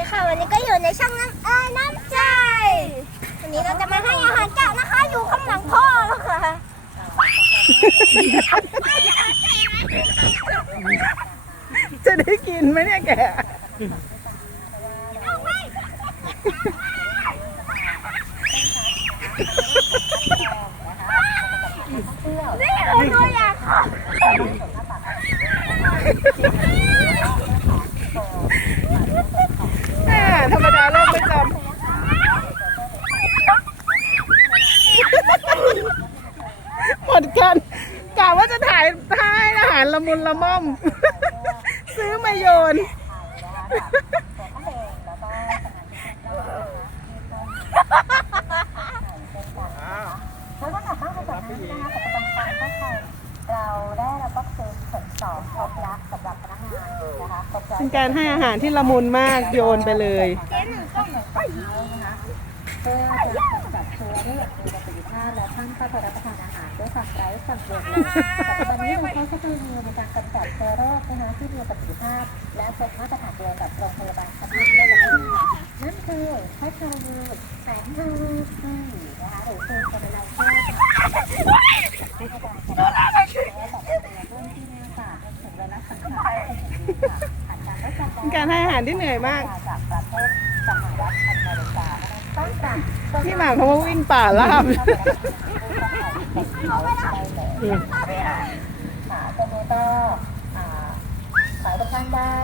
ดีค่ะ วันนี้ก็อยู่ในช่องน้ำเอ้ยน้ำใจ วันนี้เราจะมาให้อาหารแกะนะคะ อยู่ข้างหลังพ่อค่ะ จะได้กินไหมเนี่ยแก เอาไว้นี่เออตัวอย่างค่ะ แม่ธรรมดาโลกไม่จำหมดกันกะว่าจะถ่ายถ่ายอาหารละมุนละม่อม ซื้อมาโยนแล้วก็กลับบ้านไปก่อนนะคะปัจจุบันการเข้าไทยเราได้รับวัคซีนเข็มสองครบแล้วสำหรับพนักงานนะคะครบแล้วเป็นการให้อาหารที่ละมุนมากโยนไปเลย เจ๊หนึ่งต้องเพื่อจะกำจัด เชื้อได้อย่างมีประสิทธิภาพและท่านก็จะรับประทานอาหารด้วยความไร้กังวลปัจจุบันนี้เราใช้เทคโนโลยีในการกำจัดเชื้อโรคนะคะที่มีประสิทธิภาพ และเป็นมาตรฐานเดียวกับโรงพยาบาลชั้นนำทั่วโลกนั่นคือเทคโนโลยีแสงทางนะคะหรือคือคอมบิเนชั่นที่กระจายกันและแบบเรื่องที่น่าฝากถึงเวลาสำคัญผ่านการรักษาเป็นการให้อาหารที่เหนื่อยมากจากประเทศสหรัฐอเมริกาต้องการ พี่หมาเขาว่าวิ่งป่าลาบค่ะตรงนี้ก็อ่าขอให้ทุกท่านได้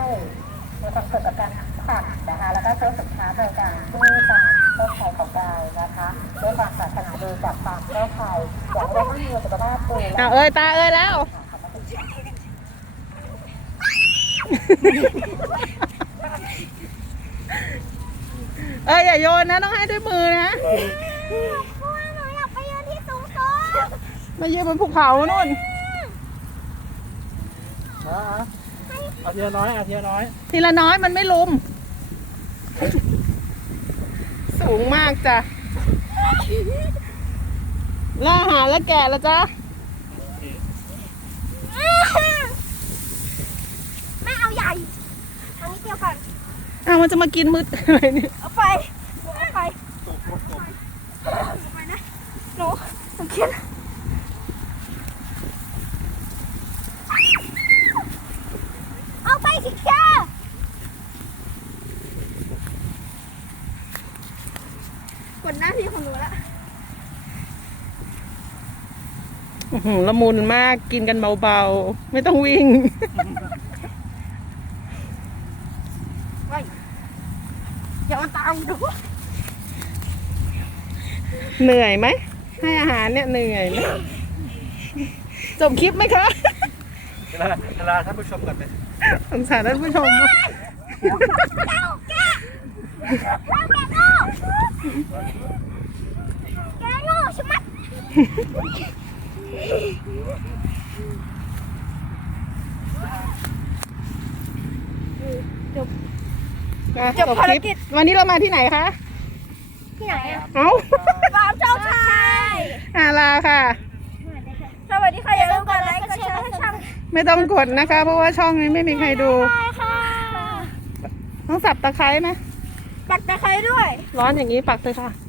มีความสุขกับการตัดนะคะ แล้วก็ใช้สินค้าบริการที่การโรคภัยของเรานะคะด้วยความปรารถนาดีจากความโรคภัยอยากให้ท่านมีสุขภาพดีและเอาเอ้ยตาเอ้ยแล้ว เอ้ยอย่าโยนนะต้องให้ด้วยมือนะพ่อหนูอยากไปยืนที่สูงสูงมายืนบนภูเขานู่นเอาทีละน้อยเอาทีละน้อย ทีละน้อยมันไม่ลุม สูงมากจ้ะล่าอาหารแล้วแก่แล้วจ้ะไม่เอาใหญ่เอันนี้เดียวก่อนอ้าวมันจะมากินมืดอะไรเนี่ย เอาไปเอาไปไปนะหนูหนูคิดเอาไปสิจ้าก ดหน้าที่ของหนูละอื้อหือละมุนมากกินกันเบาๆ ไม่ต้องวิ่งอย่ามาตามดูเหนื่อยไหมให้อาหารเนี่ยเหนื่อยไหมจบคลิปไหมคะเวลาเวลาท่านผู้ชมก่อนเลยสงสารท่านผู้ชมเจ้าแกะเจ้าแก จบภารกิจวันนี้เรามาที่ไหนคะ ที่ไหนอะเอ้าฟาร์มเจ้าชายอาลาค่ะ สวัสดีค่ะ อย่าลืมกดไลค์กดแชร์ให้ช่องไม่ต้องกดนะคะ เพราะว่าช่องนี้ไม่มีใครดู ได้ค่ะ ต้องสับตะไคร้ไหม ปักตะไคร้ด้วย ร้อนอย่างนี้ปักเลยค่ะ